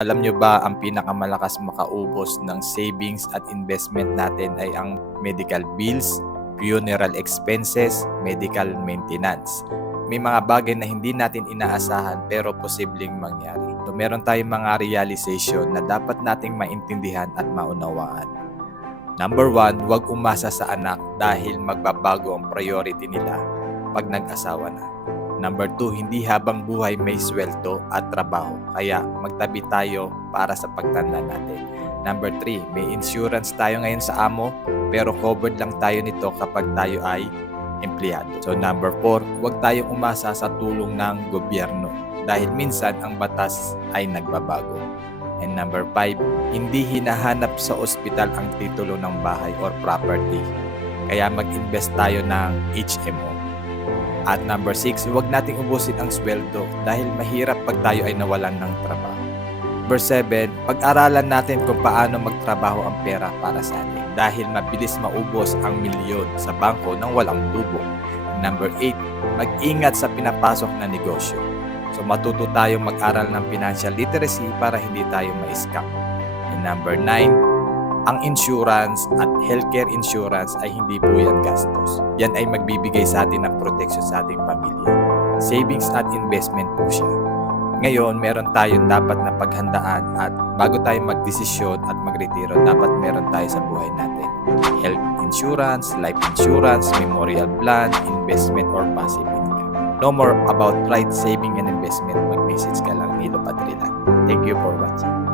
Alam nyo ba ang pinakamalakas makaubos ng savings at investment natin ay ang medical bills, funeral expenses, medical maintenance. May mga bagay na hindi natin inaasahan pero posibleng mangyari. So meron tayong mga realization na dapat nating maintindihan at maunawaan. Number 1, huwag umasa sa anak dahil magbabago ang priority nila pag nag-asawa na. Number 2, hindi habang buhay may sweldo at trabaho, kaya magtabi tayo para sa pagtanda natin. Number 3, may insurance tayo ngayon sa amo, pero covered lang tayo nito kapag tayo ay empleyado. So number 4, huwag tayong umasa sa tulong ng gobyerno dahil minsan ang batas ay nagbabago. And number 5, hindi hinahanap sa ospital ang titulo ng bahay or property, kaya mag-invest tayo ng HMO. At number 6, huwag nating ubusin ang sweldo dahil mahirap pag tayo ay nawalan ng trabaho. Number 7, pag-aralan natin kung paano magtrabaho ang pera para sa atin dahil mabilis maubos ang milyon sa bangko nang walang tubo. Number 8, mag-ingat sa pinapasok na negosyo. So matuto tayong mag-aral ng financial literacy para hindi tayo ma-scam. And number 9, ang insurance at healthcare insurance ay hindi po yan gastos. Yan ay magbibigay sa atin ng protection sa ating pamilya. Savings at investment po siya. Ngayon, meron tayong dapat na paghandaan at bago tayo magdesisyon at magretiro, dapat meron tayo sa buhay natin. Health insurance, life insurance, memorial plan, investment or passive income. No more about right saving and investment. Mag-message ka lang, Nilo Padrilan. Thank you for watching.